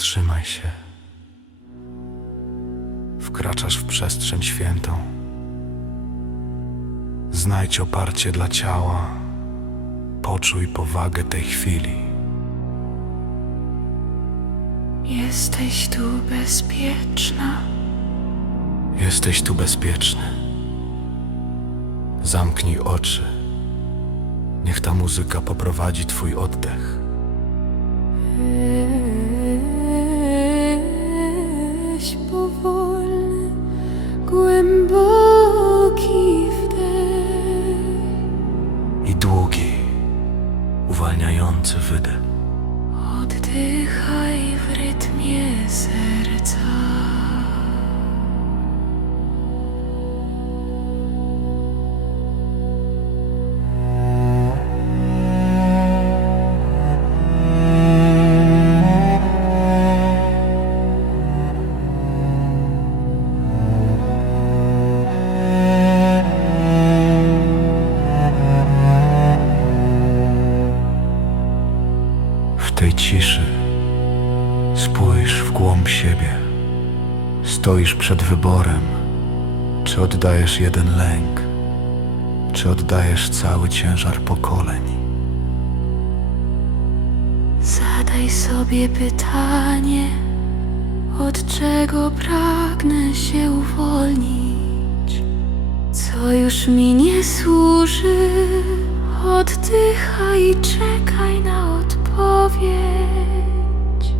Zatrzymaj się. Wkraczasz w przestrzeń świętą. Znajdź oparcie dla ciała. Poczuj powagę tej chwili. Jesteś tu bezpieczna. Jesteś tu bezpieczny. Zamknij oczy. Niech ta muzyka poprowadzi twój oddech. Uwalniający wydech. Oddychaj w rytmie serca. Ciszy spójrz w głąb siebie. Stoisz przed wyborem, czy oddajesz jeden lęk, czy oddajesz cały ciężar pokoleń. Zadaj sobie pytanie, od czego pragnę się uwolnić. Co już mi nie służy, oddychaj i czekaj na odpowiedź.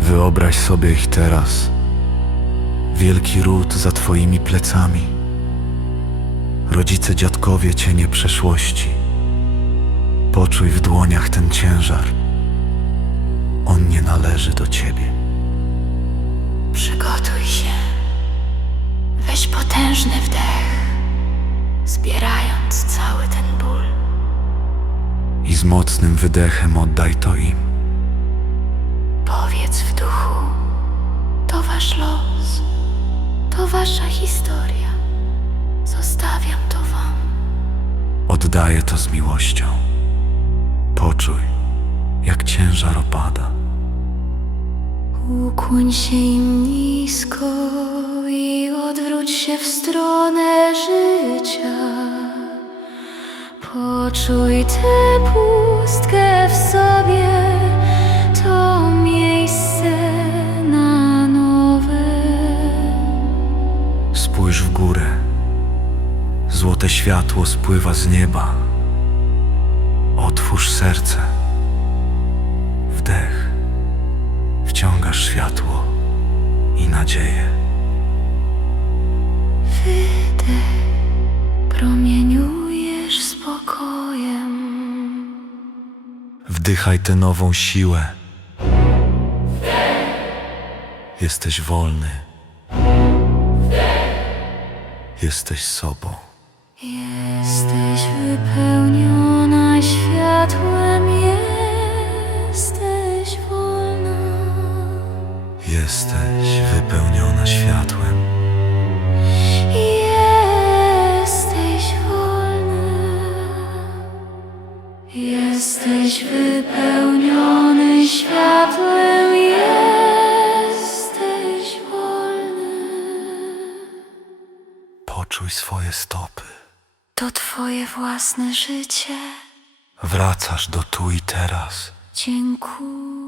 Wyobraź sobie ich teraz. Wielki ród za twoimi plecami. Rodzice, dziadkowie, cienie przeszłości. Poczuj w dłoniach ten ciężar. On nie należy do ciebie. Przygotuj się. Weź potężny wdech, zbierając cały ten ból. Z mocnym wydechem oddaj to im. Powiedz w duchu: To wasz los, to wasza historia. Zostawiam to wam. Oddaję to z miłością. Poczuj, jak ciężar opada. Ukłoń się im nisko i odwróć się w stronę życia. Poczuj tę pustkę w sobie, to miejsce nowe. Spójrz w górę. Złote światło spływa z nieba. Otwórz serce. Wdech. Wciągasz światło i nadzieję. Wdychaj tę nową siłę. Jesteś wolny. Jesteś sobą. Jesteś wypełniona światłem, Poczuj swoje stopy. To twoje własne życie. Wracasz do tu i teraz. Dziękuję.